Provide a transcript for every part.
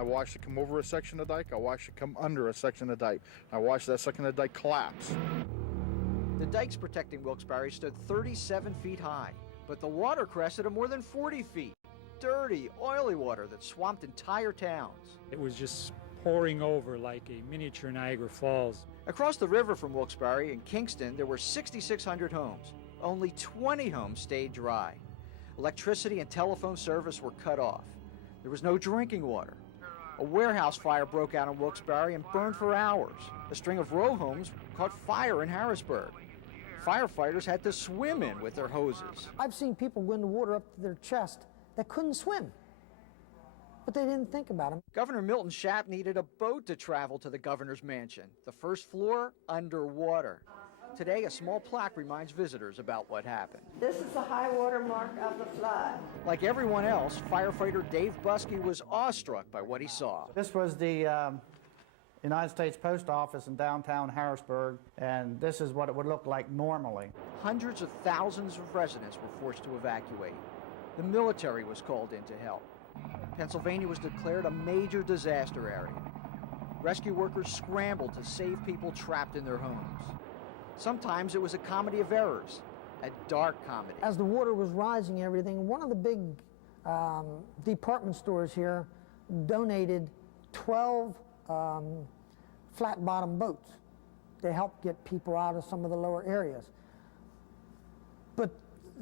I watched it come over a section of dike. I watched it come under a section of dike. I watched that section of dike collapse. The dikes protecting Wilkes-Barre stood 37 feet high, but the water crested at more than 40 feet. Dirty, oily water that swamped entire towns. It was just pouring over like a miniature Niagara Falls. Across the river from Wilkes-Barre in Kingston, there were 6,600 homes. Only 20 homes stayed dry. Electricity and telephone service were cut off. There was no drinking water. A warehouse fire broke out in Wilkes-Barre and burned for hours. A string of row homes caught fire in Harrisburg. Firefighters had to swim in with their hoses. I've seen people go in the water up to their chest that couldn't swim, but they didn't think about it. Governor Milton Shapp needed a boat to travel to the governor's mansion. The first floor underwater. Today, a small plaque reminds visitors about what happened. This is the high water mark of the flood. Like everyone else, firefighter Dave Buskey was awestruck by what he saw. This was the United States Post Office in downtown Harrisburg, and this is what it would look like normally. Hundreds of thousands of residents were forced to evacuate. The military was called in to help. Pennsylvania was declared a major disaster area. Rescue workers scrambled to save people trapped in their homes. Sometimes it was a comedy of errors, a dark comedy. As the water was rising and everything, one of the big department stores here donated 12 flat-bottom boats to help get people out of some of the lower areas. But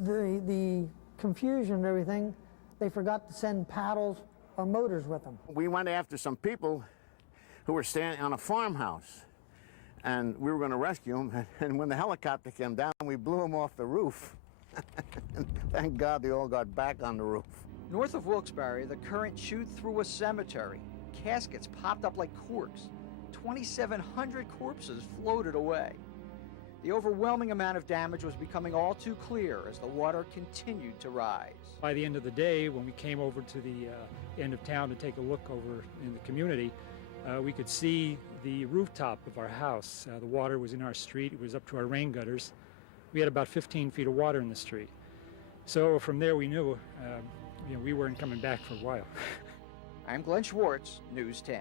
the confusion and everything, they forgot to send paddles or motors with them. We went after some people who were standing on a farmhouse, and we were going to rescue them, and when the helicopter came down, we blew them off the roof. And thank God they all got back on the roof. North of Wilkes-Barre, the current chewed through a cemetery. Caskets popped up like corks. 2,700 corpses floated away. The overwhelming amount of damage was becoming all too clear as the water continued to rise. By the end of the day, when we came over to the end of town to take a look over in the community, we could see the rooftop of our house. The water was in our street. It was up to our rain gutters. We had about 15 feet of water in the street. So from there we knew we weren't coming back for a while. I'm Glenn Schwartz, News 10.